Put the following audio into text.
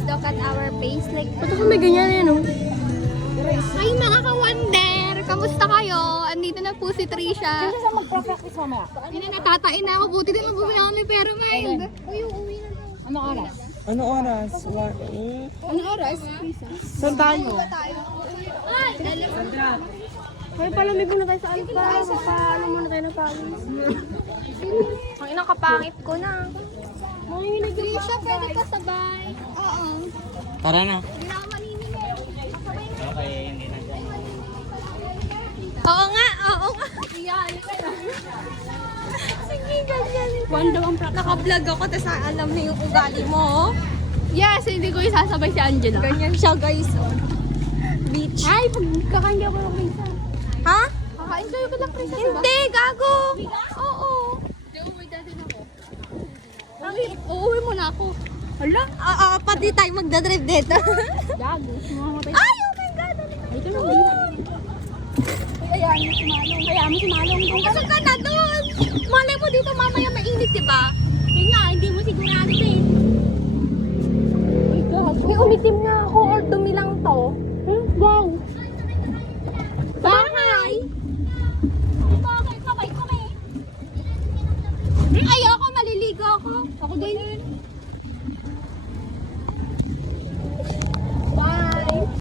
Just look at our face. Like, Ba't ako may ganyan yan, no? ay mga ka-wonder! Kamusta kayo? Andito na po si Trisha. Saan mag-practice mamaya? Hindi na natatain na ako. Buti din mag-uwi na kami. Pero mind. Uy, uuwi na daw. Anong oras? Ano oras? Anong oras? Saan tayo? Ay! Ay, palamig muna tayo sa alpa. Paano muna tayo ng pawis? Ang inang kapangit ko na. Trisha, pwede ka sabay. Oo. Tara na. Hindi na ako maniningil. Okay, hindi na. Oo nga, oo nga. Iyan. Sige, ganyan. Naka-vlog ako, tapos alam na yung ugali mo. Yes, hindi ko isasabay si Angela. Ganyan siya, guys. Oh. Beach. Ay, pagkakanya ko lang Risa. Ha? Kaka-enjoy ko lang Risa. Hindi, gago. Oo. Hindi, uuwi dati na ako. Uuwi mo na ako. Hala? Pati tayo magdadrive dito. Gago. Mamamatay. Ay, oh my God. Ay, ito lang dito. Hayaan mo si Malong. Hayaan mo si Malong. Saan ka na doon? Malay mo dito mamaya mainit, diba? Yun nga, hindi mo sigurado eh. Ay, gago. May umitim nga ako or dumi lang to. Wow. Bahay! Bakit? Sabay kami. Ayoko, maliligo ako. Ako din.